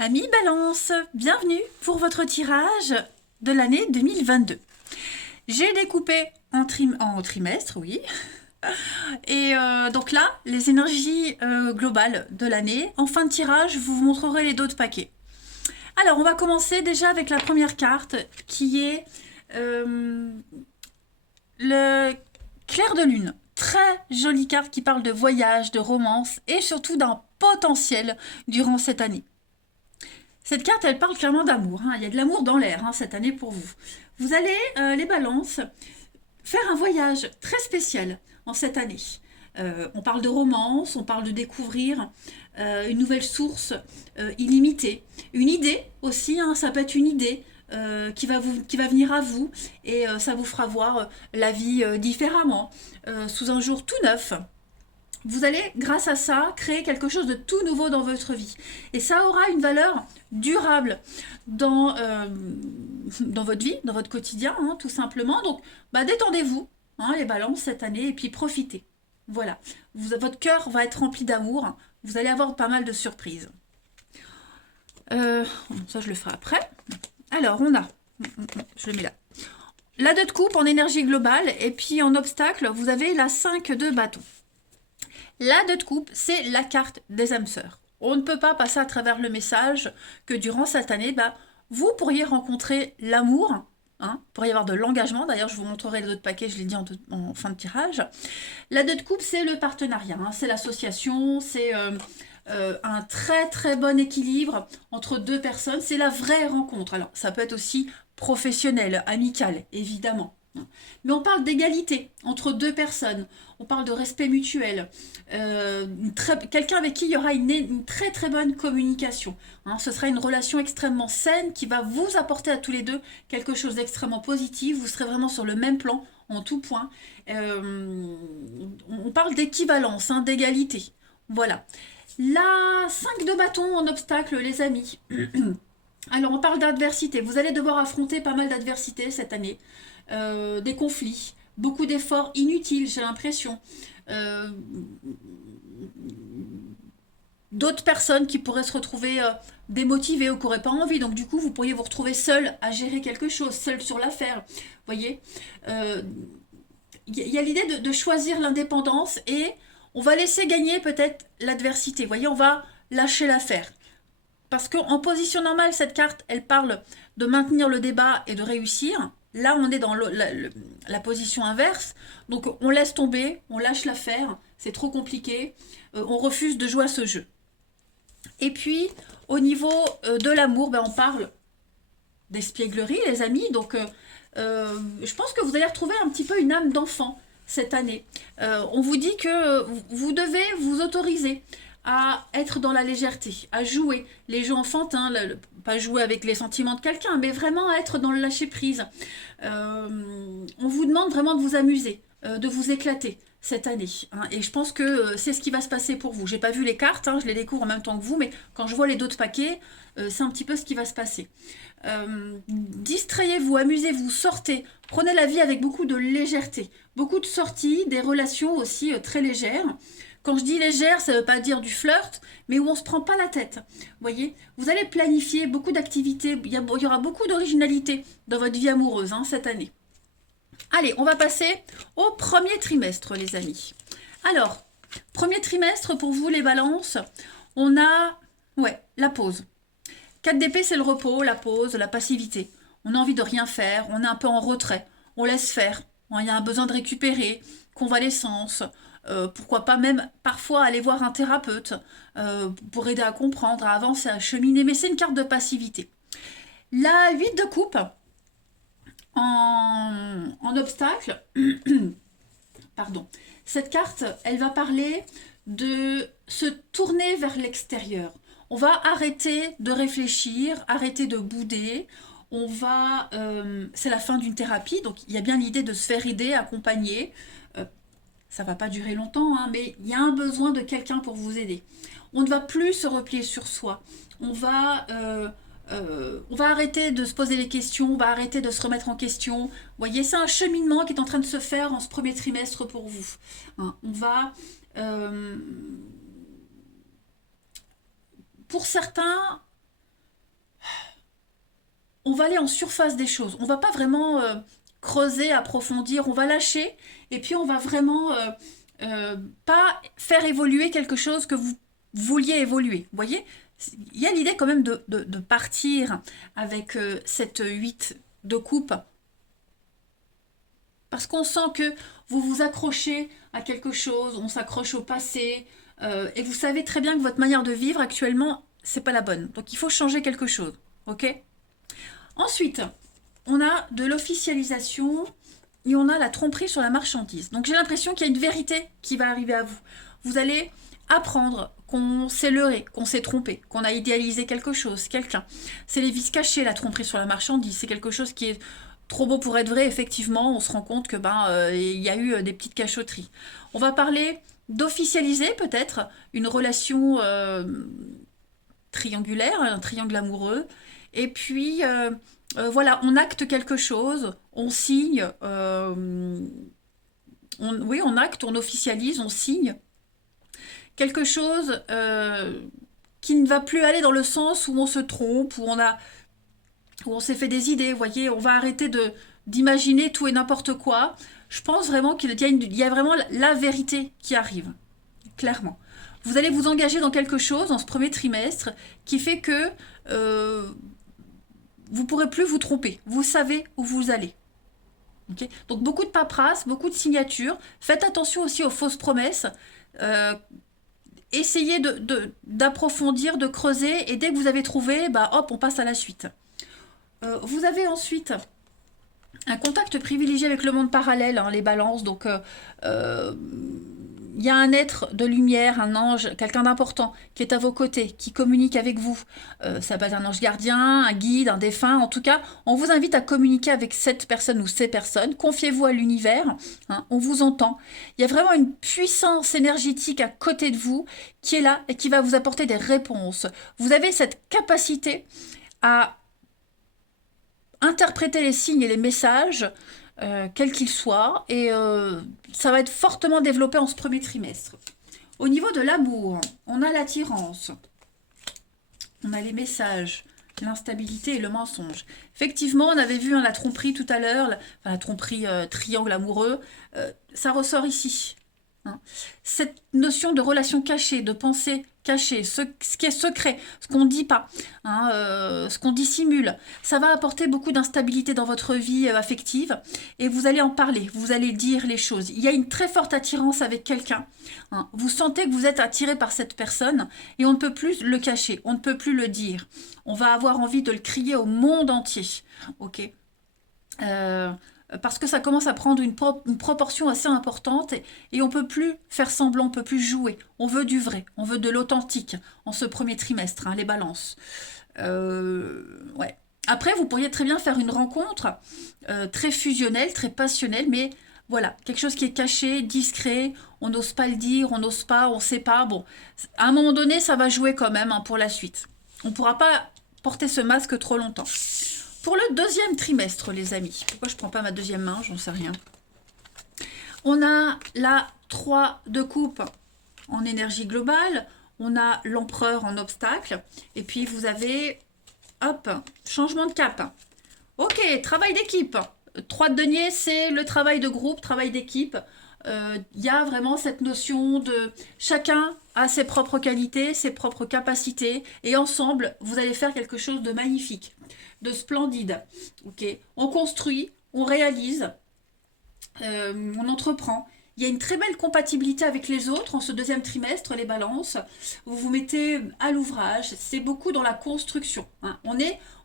Amis Balance, bienvenue pour votre tirage de l'année 2022. J'ai découpé en trimestre, oui. Et donc là, les énergies globales de l'année. En fin de tirage, je vous montrerai les dos de paquets. Alors, on va commencer déjà avec la première carte qui est euh, le clair de lune. Très jolie carte qui parle de voyage, de romance et surtout d'un potentiel durant cette année. Cette carte, elle parle clairement d'amour, hein. Il y a de l'amour dans l'air, hein, cette année pour vous. Vous allez, les balances, faire un voyage très spécial en cette année. On parle de romance, on parle de découvrir une nouvelle source illimitée. Une idée aussi, hein, ça peut être une idée qui va venir à vous et ça vous fera voir la vie différemment, sous un jour tout neuf. Vous allez, grâce à ça, créer quelque chose de tout nouveau dans votre vie. Et ça aura une valeur durable dans votre vie, dans votre quotidien, hein, tout simplement. Donc, détendez-vous, hein, les balances, cette année, et puis profitez. Voilà. Votre cœur va être rempli d'amour. Vous allez avoir pas mal de surprises. Ça, je le ferai après. Alors, on a... Je le mets là. La 2 de coupe en énergie globale. Et puis, en obstacle, vous avez la 5 de bâton. La 2 de coupe, c'est la carte des âmes sœurs. On ne peut pas passer à travers le message que durant cette année, vous pourriez rencontrer l'amour, hein, pourriez avoir de l'engagement. D'ailleurs, je vous montrerai les autres paquets, je l'ai dit en fin de tirage. La 2 de coupe, c'est le partenariat, hein, c'est l'association, c'est un très très bon équilibre entre deux personnes. C'est la vraie rencontre. Alors, ça peut être aussi professionnel, amical, évidemment. Mais on parle d'égalité entre deux personnes, on parle de respect mutuel, quelqu'un avec qui il y aura une très très bonne communication. Hein, ce sera une relation extrêmement saine qui va vous apporter à tous les deux quelque chose d'extrêmement positif, vous serez vraiment sur le même plan en tout point. On parle d'équivalence, hein, d'égalité. Voilà. La 5 de bâton en obstacle, les amis. Alors, on parle d'adversité. Vous allez devoir affronter pas mal d'adversités cette année. Des conflits, beaucoup d'efforts inutiles, j'ai l'impression. Euh, D'autres personnes qui pourraient se retrouver démotivées ou qui n'auraient pas envie. Donc, du coup, vous pourriez vous retrouver seul à gérer quelque chose, seul sur l'affaire. Vous voyez, y a l'idée de choisir l'indépendance et on va laisser gagner peut-être l'adversité. Vous voyez, on va lâcher l'affaire. Parce qu'en position normale, cette carte, elle parle de maintenir le débat et de réussir. Là, on est dans la position inverse. Donc, on laisse tomber, on lâche l'affaire, c'est trop compliqué, on refuse de jouer à ce jeu. Et puis, au niveau de l'amour, on parle d'espièglerie, les amis. Donc, je pense que vous allez retrouver un petit peu une âme d'enfant cette année. On vous dit que vous devez vous autoriser à être dans la légèreté, à jouer les jeux enfantins, pas jouer avec les sentiments de quelqu'un, mais vraiment être dans le lâcher prise. On vous demande vraiment de vous amuser, de vous éclater cette année, hein, et je pense que c'est ce qui va se passer pour vous. J'ai pas vu les cartes, hein, je les découvre en même temps que vous, mais quand je vois les dos de paquets, c'est un petit peu ce qui va se passer. Distrayez-vous, amusez-vous, sortez, prenez la vie avec beaucoup de légèreté, beaucoup de sorties, des relations aussi très légères. Quand je dis légère, ça ne veut pas dire du flirt, mais où on ne se prend pas la tête. Vous voyez, vous allez planifier beaucoup d'activités, il y aura beaucoup d'originalité dans votre vie amoureuse, hein, cette année. Allez, on va passer au premier trimestre, les amis. Alors, premier trimestre pour vous, les balances, on a, ouais, la pause. 4 d'épée, c'est le repos, la pause, la passivité. On a envie de rien faire, on est un peu en retrait, on laisse faire. Il y a un besoin de récupérer, convalescence, pourquoi pas même parfois aller voir un thérapeute pour aider à comprendre, à avancer, à cheminer, mais c'est une carte de passivité. La 8 de coupe en obstacle, pardon, cette carte, elle va parler de se tourner vers l'extérieur. On va arrêter de réfléchir, arrêter de bouder. C'est la fin d'une thérapie, donc il y a bien l'idée de se faire aider, accompagner. Ça va pas durer longtemps, hein, mais il y a un besoin de quelqu'un pour vous aider. On ne va plus se replier sur soi. On va arrêter de se poser les questions, on va arrêter de se remettre en question. Vous voyez, c'est un cheminement qui est en train de se faire en ce premier trimestre pour vous. Hein, euh, pour certains, on va aller en surface des choses. On va pas vraiment creuser, approfondir, on va lâcher et puis on va vraiment pas faire évoluer quelque chose que vous vouliez évoluer. Vous voyez? Il y a l'idée quand même de partir avec cette 8 de coupe parce qu'on sent que vous vous accrochez à quelque chose, on s'accroche au passé, et vous savez très bien que votre manière de vivre actuellement, c'est pas la bonne. Donc il faut changer quelque chose. Ok? Ensuite, on a de l'officialisation et on a la tromperie sur la marchandise. Donc j'ai l'impression qu'il y a une vérité qui va arriver à vous. Vous allez apprendre qu'on s'est leurré, qu'on s'est trompé, qu'on a idéalisé quelque chose, quelqu'un. C'est les vices cachés, la tromperie sur la marchandise. C'est quelque chose qui est trop beau pour être vrai. Effectivement, on se rend compte que il y a eu des petites cachotteries. On va parler d'officialiser peut-être une relation triangulaire, un triangle amoureux. Et puis voilà, on acte quelque chose, on signe, oui, on acte, on officialise, on signe quelque chose qui ne va plus aller dans le sens où on se trompe, où on s'est fait des idées, vous voyez, on va arrêter d'imaginer tout et n'importe quoi. Je pense vraiment il y a vraiment la vérité qui arrive, clairement. Vous allez vous engager dans quelque chose dans ce premier trimestre qui fait que vous ne pourrez plus vous tromper. Vous savez où vous allez. Okay. Donc beaucoup de paperasse, beaucoup de signatures. Faites attention aussi aux fausses promesses. Essayez d'approfondir, de creuser. Et dès que vous avez trouvé, hop, on passe à la suite. Vous avez ensuite un contact privilégié avec le monde parallèle, hein, les balances. Donc il y a un être de lumière, un ange, quelqu'un d'important qui est à vos côtés, qui communique avec vous. Ça peut être un ange gardien, un guide, un défunt. En tout cas, on vous invite à communiquer avec cette personne ou ces personnes. Confiez-vous à l'univers. Hein, on vous entend. Il y a vraiment une puissance énergétique à côté de vous qui est là et qui va vous apporter des réponses. Vous avez cette capacité à interpréter les signes et les messages quel qu'il soit, et ça va être fortement développé en ce premier trimestre. Au niveau de l'amour, on a l'attirance, on a les messages, l'instabilité et le mensonge. Effectivement, on avait vu la tromperie tout à l'heure, la tromperie triangle amoureux, ça ressort ici. Hein. Cette notion de relation cachée, de pensée cachée, ce qui est secret, ce qu'on ne dit pas, hein, ce qu'on dissimule, ça va apporter beaucoup d'instabilité dans votre vie affective et vous allez en parler, vous allez dire les choses. Il y a une très forte attirance avec quelqu'un. Hein. Vous sentez que vous êtes attiré par cette personne et on ne peut plus le cacher, on ne peut plus le dire. On va avoir envie de le crier au monde entier. Ok. Parce que ça commence à prendre une proportion assez importante et on ne peut plus faire semblant, on ne peut plus jouer. On veut du vrai, on veut de l'authentique en ce premier trimestre, hein, les balances. Ouais. Après, vous pourriez très bien faire une rencontre très fusionnelle, très passionnelle, mais voilà, quelque chose qui est caché, discret, on n'ose pas le dire, on n'ose pas, on ne sait pas. Bon, à un moment donné, ça va jouer quand même, hein, pour la suite. On ne pourra pas porter ce masque trop longtemps. Pour le deuxième trimestre, les amis, pourquoi je ne prends pas ma deuxième main, j'en sais rien. On a la 3 de coupe en énergie globale, on a l'empereur en obstacle, et puis vous avez, hop, changement de cap. Ok, travail d'équipe. 3 de denier, c'est le travail de groupe, travail d'équipe. Y a vraiment cette notion de chacun a ses propres qualités, ses propres capacités, et ensemble, vous allez faire quelque chose de magnifique, de splendide. Okay. On construit, on réalise, on entreprend. Il y a une très belle compatibilité avec les autres en ce deuxième trimestre, les balances. Vous vous mettez à l'ouvrage, c'est beaucoup dans la construction. Hein.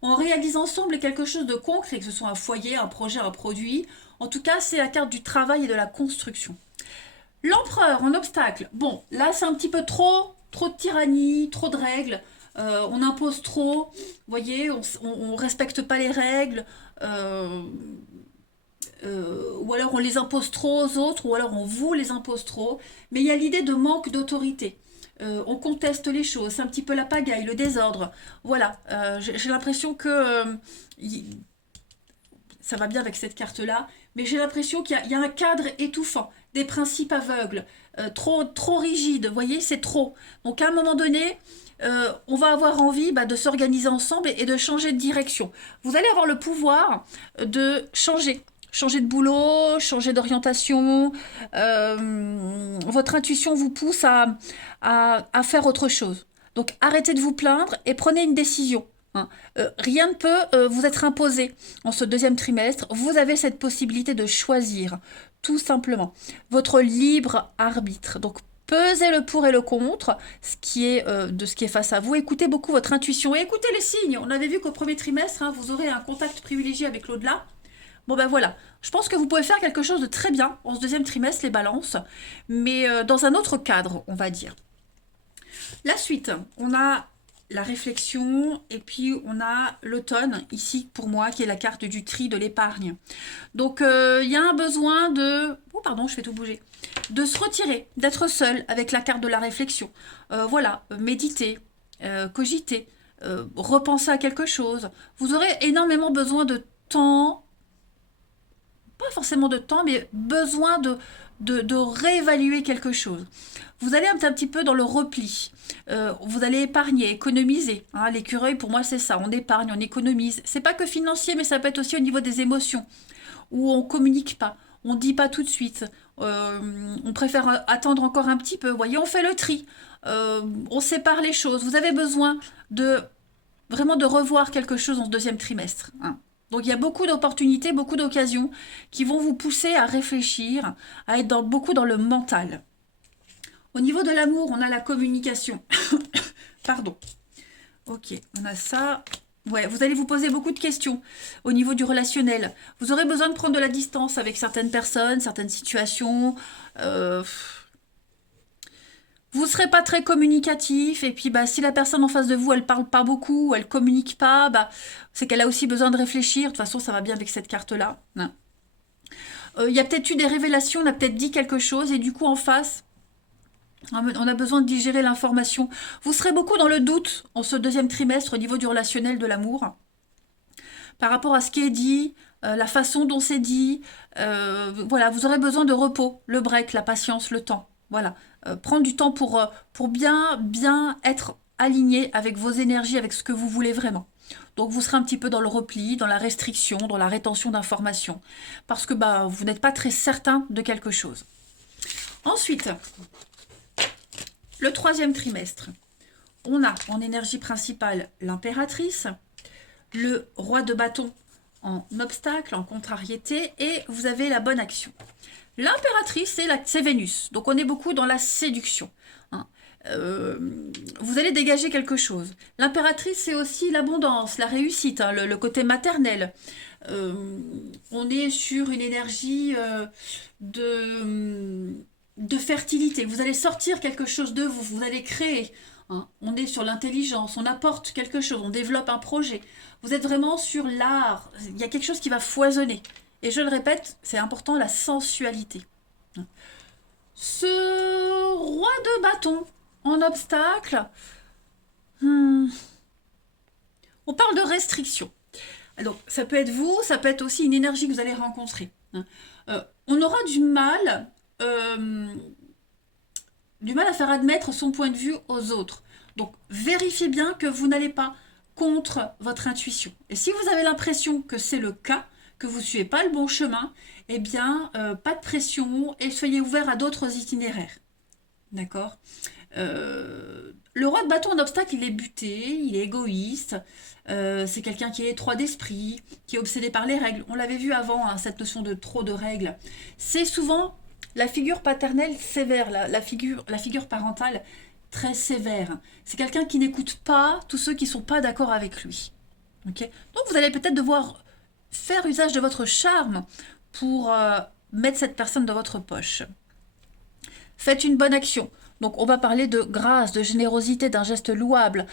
On réalise ensemble quelque chose de concret, que ce soit un foyer, un projet, un produit. En tout cas, c'est la carte du travail et de la construction. L'empereur en obstacle. Bon, là, c'est un petit peu trop de tyrannie, trop de règles. On impose trop, vous voyez, on respecte pas les règles. Ou alors on les impose trop aux autres, ou alors on vous les impose trop. Mais il y a l'idée de manque d'autorité. On conteste les choses, c'est un petit peu la pagaille, le désordre. Voilà, j'ai l'impression que ça va bien avec cette carte-là, mais j'ai l'impression qu'il y a un cadre étouffant, des principes aveugles, trop rigides, vous voyez, c'est trop. Donc à un moment donné, on va avoir envie de s'organiser ensemble et de changer de direction. Vous allez avoir le pouvoir de changer. Changer de boulot, changer d'orientation. Votre intuition vous pousse à faire autre chose. Donc arrêtez de vous plaindre et prenez une décision. Hein. Rien ne peut vous être imposé en ce deuxième trimestre. Vous avez cette possibilité de choisir, tout simplement. Votre libre arbitre. Donc pesez le pour et le contre, de ce qui est face à vous. Écoutez beaucoup votre intuition et écoutez les signes. On avait vu qu'au premier trimestre, hein, vous aurez un contact privilégié avec l'au-delà. Bon ben voilà, je pense que vous pouvez faire quelque chose de très bien en ce deuxième trimestre, les balances, mais dans un autre cadre, on va dire. La suite, on a la réflexion et puis on a l'automne, ici pour moi, qui est la carte du tri de l'épargne. Donc il y a un besoin de... Oh pardon, je fais tout bouger. De se retirer, d'être seul avec la carte de la réflexion. Voilà, méditer, cogiter, repenser à quelque chose. Vous aurez énormément besoin de temps, pas forcément de temps, mais besoin de réévaluer quelque chose. Vous allez un petit peu dans le repli. Vous allez épargner, économiser. Hein, l'écureuil, pour moi, c'est ça. On épargne, on économise. C'est pas que financier, mais ça peut être aussi au niveau des émotions, où on communique pas, on dit pas tout de suite. On préfère attendre encore un petit peu. Vous voyez, on fait le tri. On sépare les choses. Vous avez besoin de vraiment de revoir quelque chose en ce deuxième trimestre. Hein. Donc il y a beaucoup d'opportunités, beaucoup d'occasions qui vont vous pousser à réfléchir, à être beaucoup dans le mental. Au niveau de l'amour, on a la communication. Pardon. Ok, on a ça. Ouais, vous allez vous poser beaucoup de questions au niveau du relationnel. Vous aurez besoin de prendre de la distance avec certaines personnes, certaines situations. Vous ne serez pas très communicatif et puis si la personne en face de vous elle parle pas beaucoup, elle communique pas, c'est qu'elle a aussi besoin de réfléchir. De toute façon ça va bien avec cette carte là. Il y a peut-être eu des révélations, on a peut-être dit quelque chose et du coup en face on a besoin de digérer l'information. Vous serez beaucoup dans le doute en ce deuxième trimestre au niveau du relationnel, de l'amour, par rapport à ce qui est dit, la façon dont c'est dit. Voilà, vous aurez besoin de repos, le break, la patience, le temps. Voilà, prendre du temps pour bien être aligné avec vos énergies, avec ce que vous voulez vraiment. Donc vous serez un petit peu dans le repli, dans la restriction, dans la rétention d'informations, parce que vous n'êtes pas très certain de quelque chose. Ensuite, le troisième trimestre, on a en énergie principale l'impératrice, le roi de bâton en obstacle, en contrariété, et vous avez la bonne action. L'impératrice, c'est Vénus, donc on est beaucoup dans la séduction. Hein. Vous allez dégager quelque chose. L'impératrice, c'est aussi l'abondance, la réussite, hein, le côté maternel. On est sur une énergie de fertilité. Vous allez sortir quelque chose de vous, vous allez créer. Hein. On est sur l'intelligence, on apporte quelque chose, on développe un projet. Vous êtes vraiment sur l'art. Il y a quelque chose qui va foisonner. Et je le répète, c'est important, la sensualité. Ce roi de bâton en obstacle, on parle de restriction. Alors, ça peut être vous, ça peut être aussi une énergie que vous allez rencontrer. On aura du mal à faire admettre son point de vue aux autres. Donc, vérifiez bien que vous n'allez pas contre votre intuition. Et si vous avez l'impression que c'est le cas, que vous ne suivez pas le bon chemin, eh bien, pas de pression et soyez ouverts à d'autres itinéraires. D'accord. Le roi de bâton en obstacle, il est buté, il est égoïste, c'est quelqu'un qui est étroit d'esprit, qui est obsédé par les règles. On l'avait vu avant, hein, cette notion de trop de règles. C'est souvent la figure paternelle sévère, la figure parentale très sévère. C'est quelqu'un qui n'écoute pas tous ceux qui ne sont pas d'accord avec lui. Okay. Donc vous allez peut-être devoir faire usage de votre charme pour mettre cette personne dans votre poche. Faites une bonne action. Donc on va parler de grâce, de générosité, d'un geste louable.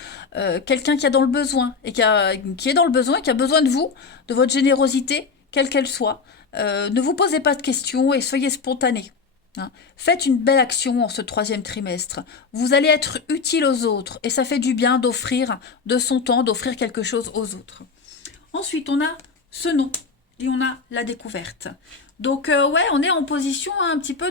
Quelqu'un qui est dans le besoin, et qui est dans le besoin, qui a besoin de vous, de votre générosité, quelle qu'elle soit. Ne vous posez pas de questions et soyez spontané. Hein. Faites une belle action en ce troisième trimestre. Vous allez être utile aux autres et ça fait du bien d'offrir de son temps, d'offrir quelque chose aux autres. Ensuite, on a ce nom et on a la découverte. Donc, ouais, on est en position un petit peu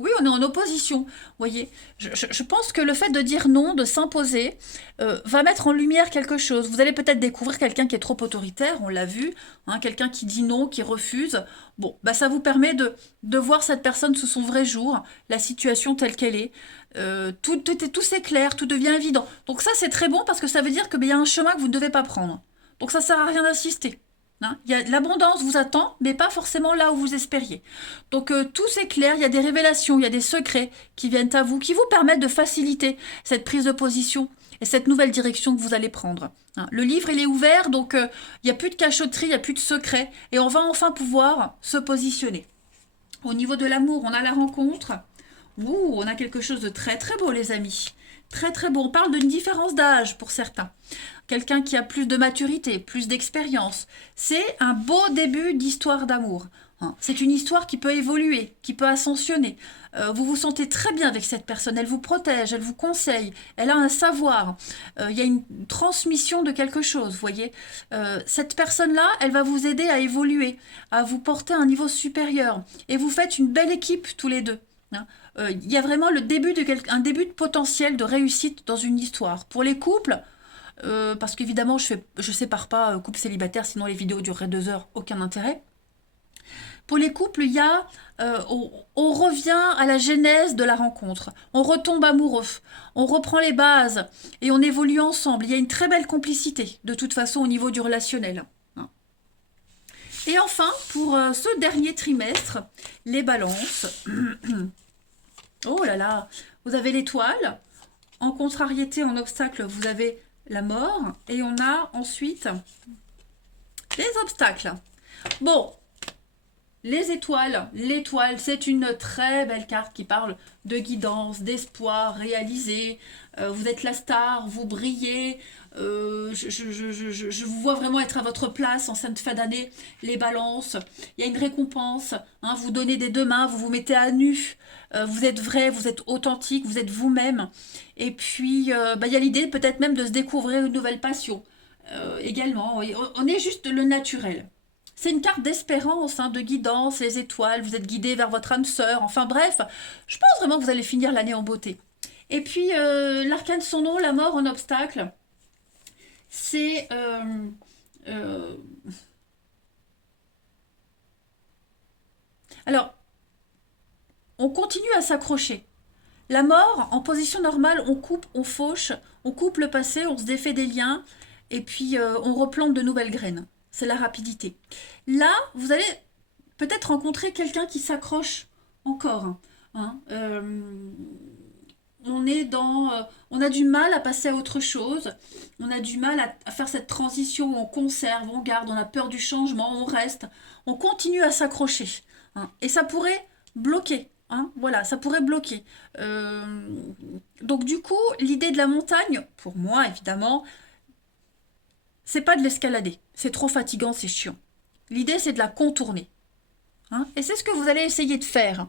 Oui, on est en opposition. Vous voyez, je pense que le fait de dire non, de s'imposer, va mettre en lumière quelque chose. Vous allez peut-être découvrir quelqu'un qui est trop autoritaire, on l'a vu, hein, quelqu'un qui dit non, qui refuse. Bon, bah ça vous permet de voir cette personne sous son vrai jour, la situation telle qu'elle est. Tout s'éclaire, tout devient évident. Donc ça, c'est très bon parce que ça veut dire qu'il y a un chemin que vous ne devez pas prendre. Donc ça sert à rien d'insister. Hein. L'abondance vous attend, mais pas forcément là où vous espériez. Donc tout s'éclaire, il y a des révélations, il y a des secrets qui viennent à vous, qui vous permettent de faciliter cette prise de position et cette nouvelle direction que vous allez prendre. Hein. Le livre, il est ouvert, donc il n'y a plus de cachotterie, il n'y a plus de secrets, et on va enfin pouvoir se positionner. Au niveau de l'amour, on a la rencontre. Ouh, on a quelque chose de très très beau, les amis. Très très beau. On parle d'une différence d'âge pour certains. Quelqu'un qui a plus de maturité, plus d'expérience. C'est un beau début d'histoire d'amour. Hein. C'est une histoire qui peut évoluer, qui peut ascensionner. Vous vous sentez très bien avec cette personne. Elle vous protège, elle vous conseille, elle a un savoir. Il y a une transmission de quelque chose, vous voyez. Cette personne-là, elle va vous aider à évoluer, à vous porter à un niveau supérieur. Et vous faites une belle équipe tous les deux. Hein. Il y a vraiment un début de potentiel de réussite dans une histoire. Pour les couples, parce qu'évidemment, je sépare pas couple célibataire, sinon les vidéos dureraient 2 heures, aucun intérêt. Pour les couples, il y a, on revient à la genèse de la rencontre. On retombe amoureux, on reprend les bases et on évolue ensemble. Il y a une très belle complicité, de toute façon, au niveau du relationnel. Et enfin, pour ce dernier trimestre, les balances. Oh là là, vous avez l'étoile. En contrariété, en obstacle, vous avez la mort. Et on a ensuite les obstacles. Bon, l'étoile, c'est une très belle carte qui parle de guidance, d'espoir réalisé. Vous êtes la star, vous brillez. Je vous vois vraiment être à votre place en cette fin d'année. Les balances, il y a une récompense. Hein, vous donnez des deux mains, vous vous mettez à nu. Vous êtes vrai, vous êtes authentique, vous êtes vous-même. Et puis, il y a l'idée peut-être même de se découvrir une nouvelle passion. Également, on est juste le naturel. C'est une carte d'espérance, hein, de guidance, les étoiles, vous êtes guidé vers votre âme sœur. Enfin bref, je pense vraiment que vous allez finir l'année en beauté. Et puis, l'arcane son nom, la mort en obstacle, c'est... Alors, on continue à s'accrocher. La mort, en position normale, on coupe, on fauche, on coupe le passé, on se défait des liens, et puis on replante de nouvelles graines. C'est la rapidité. Là, vous allez peut-être rencontrer quelqu'un qui s'accroche encore. Hein. On a du mal à passer à autre chose. On a du mal à faire cette transition où on conserve, on garde, on a peur du changement, on reste. On continue à s'accrocher. Hein. Et ça pourrait bloquer. Hein, voilà, ça pourrait bloquer. Donc du coup, l'idée de la montagne, pour moi évidemment, c'est pas de l'escalader. C'est trop fatigant, c'est chiant. L'idée, c'est de la contourner. Hein, et c'est ce que vous allez essayer de faire.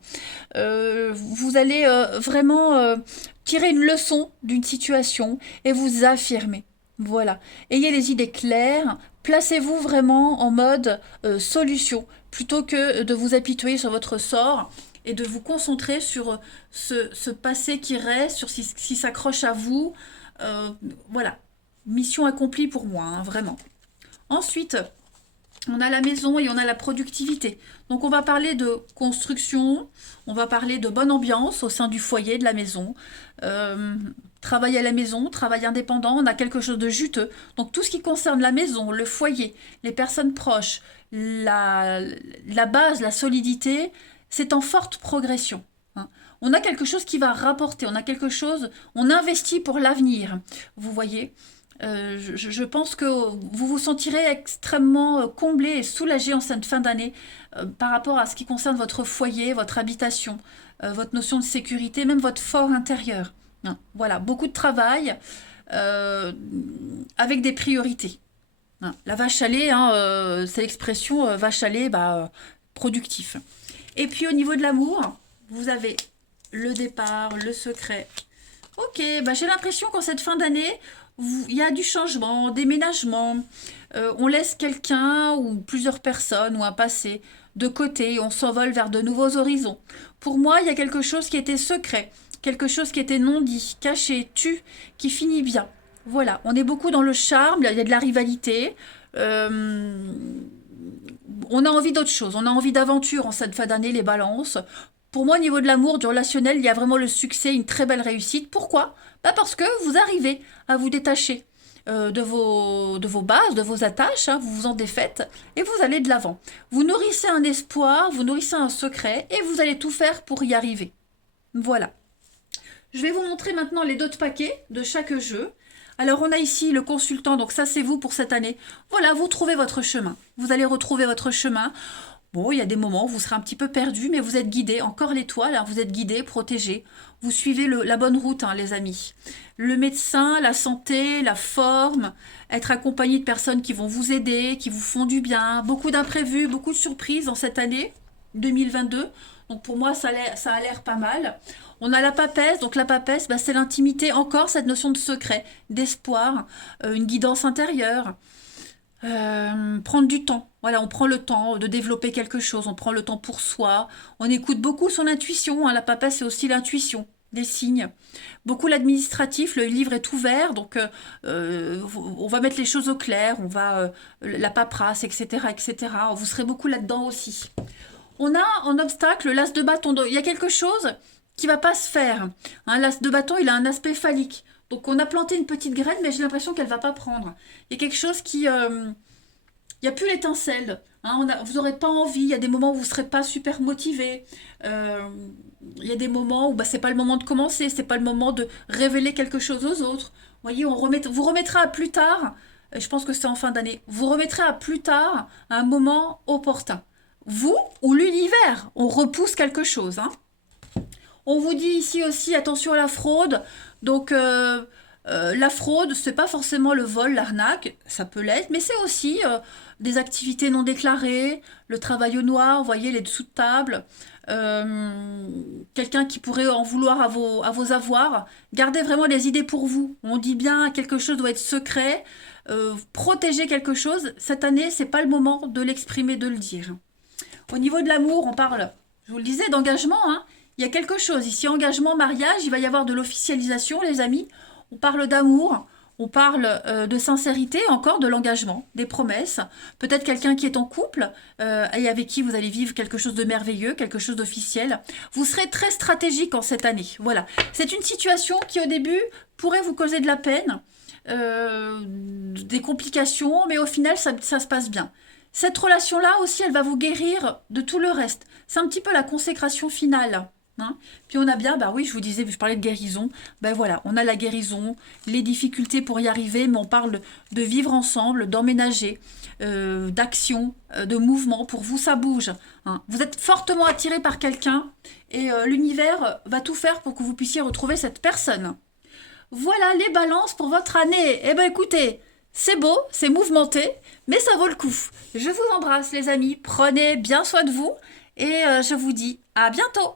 Vous allez vraiment tirer une leçon d'une situation et vous affirmer. Voilà. Ayez les idées claires. Placez-vous vraiment en mode solution plutôt que de vous apitoyer sur votre sort et de vous concentrer sur ce passé qui reste, sur ce qui s'accroche à vous. Voilà. Mission accomplie pour moi, hein, vraiment. Ensuite, on a la maison et on a la productivité. Donc on va parler de construction, on va parler de bonne ambiance au sein du foyer, de la maison. Travail à la maison, travail indépendant, on a quelque chose de juteux. Donc tout ce qui concerne la maison, le foyer, les personnes proches, la base, la solidité, c'est en forte progression. Hein. On a quelque chose qui va rapporter, on a quelque chose, on investit pour l'avenir. Vous voyez, je pense que vous vous sentirez extrêmement comblé et soulagé en cette fin d'année par rapport à ce qui concerne votre foyer, votre habitation, votre notion de sécurité, même votre fort intérieur. Hein. Voilà, beaucoup de travail avec des priorités. Hein. La vache à lait, hein, c'est l'expression vache à lait productif. Et puis au niveau de l'amour, vous avez le départ, le secret. Ok, j'ai l'impression qu'en cette fin d'année, il y a du changement, déménagement. On laisse quelqu'un ou plusieurs personnes ou un passé de côté, on s'envole vers de nouveaux horizons. Pour moi, il y a quelque chose qui était secret, quelque chose qui était non dit, caché, qui finit bien. Voilà, on est beaucoup dans le charme, il y a de la rivalité. euh, on a envie d'autre chose, on a envie d'aventure en cette fin d'année, les balances. Pour moi, au niveau de l'amour, du relationnel, il y a vraiment le succès, une très belle réussite. Pourquoi? Bah parce que vous arrivez à vous détacher de vos bases, de vos attaches, hein, vous vous en défaites et vous allez de l'avant. Vous nourrissez un espoir, vous nourrissez un secret et vous allez tout faire pour y arriver. Voilà. Je vais vous montrer maintenant les 2 paquets de chaque jeu. Alors on a ici le consultant, donc ça c'est vous pour cette année. Voilà, vous trouvez votre chemin. Vous allez retrouver votre chemin. Bon, il y a des moments où vous serez un petit peu perdu, mais vous êtes guidé. Encore l'étoile, hein, vous êtes guidé, protégé. Vous suivez la bonne route, hein, les amis. Le médecin, la santé, la forme, être accompagné de personnes qui vont vous aider, qui vous font du bien. Beaucoup d'imprévus, beaucoup de surprises dans cette année 2022. Donc pour moi, ça a l'air pas mal. On a la papesse. Donc la papesse, bah, c'est l'intimité. Encore cette notion de secret, d'espoir, une guidance intérieure. Prendre du temps. Voilà, on prend le temps de développer quelque chose, on prend le temps pour soi, on écoute beaucoup son intuition, hein. La papesse, c'est aussi l'intuition, des signes. Beaucoup l'administratif, le livre est ouvert, donc on va mettre les choses au clair, on va la paperasse, etc., etc. Vous serez beaucoup là-dedans aussi. On a en obstacle l'as de bâton. Il y a quelque chose qui va pas se faire. Hein, l'as de bâton, il a un aspect phallique. Donc on a planté une petite graine, mais j'ai l'impression qu'elle va pas prendre. Il y a quelque chose qui... il n'y a plus l'étincelle. Hein, vous n'aurez pas envie. Il y a des moments où vous ne serez pas super motivé. Il y a des moments où bah, c'est pas le moment de commencer. C'est pas le moment de révéler quelque chose aux autres. Vous voyez, vous remettrez à plus tard. Je pense que c'est en fin d'année. Vous remettrez à plus tard un moment opportun. Vous ou l'univers, on repousse quelque chose. Hein. On vous dit ici aussi attention à la fraude. Donc la fraude, c'est pas forcément le vol, l'arnaque, ça peut l'être, mais c'est aussi des activités non déclarées, le travail au noir, vous voyez, les dessous de table, quelqu'un qui pourrait en vouloir à vos avoirs. Gardez vraiment les idées pour vous. On dit bien quelque chose doit être secret, protéger quelque chose. Cette année, c'est pas le moment de l'exprimer, de le dire. Au niveau de l'amour, on parle, je vous le disais, d'engagement, hein. Il y a quelque chose ici, engagement, mariage, il va y avoir de l'officialisation, les amis. On parle d'amour, on parle de sincérité, encore de l'engagement, des promesses. Peut-être quelqu'un qui est en couple et avec qui vous allez vivre quelque chose de merveilleux, quelque chose d'officiel. Vous serez très stratégique en cette année. Voilà. C'est une situation qui, au début, pourrait vous causer de la peine, des complications, mais au final, ça se passe bien. Cette relation-là aussi, elle va vous guérir de tout le reste. C'est un petit peu la consécration finale. Hein. Puis on a bien, bah oui, je vous disais, je parlais de guérison, ben voilà, on a la guérison, les difficultés pour y arriver, mais on parle de vivre ensemble, d'emménager, d'action, de mouvement. Pour vous, ça bouge. Hein. Vous êtes fortement attiré par quelqu'un et l'univers va tout faire pour que vous puissiez retrouver cette personne. Voilà les balances pour votre année. Eh ben écoutez, c'est beau, c'est mouvementé, mais ça vaut le coup. Je vous embrasse les amis, prenez bien soin de vous et je vous dis à bientôt.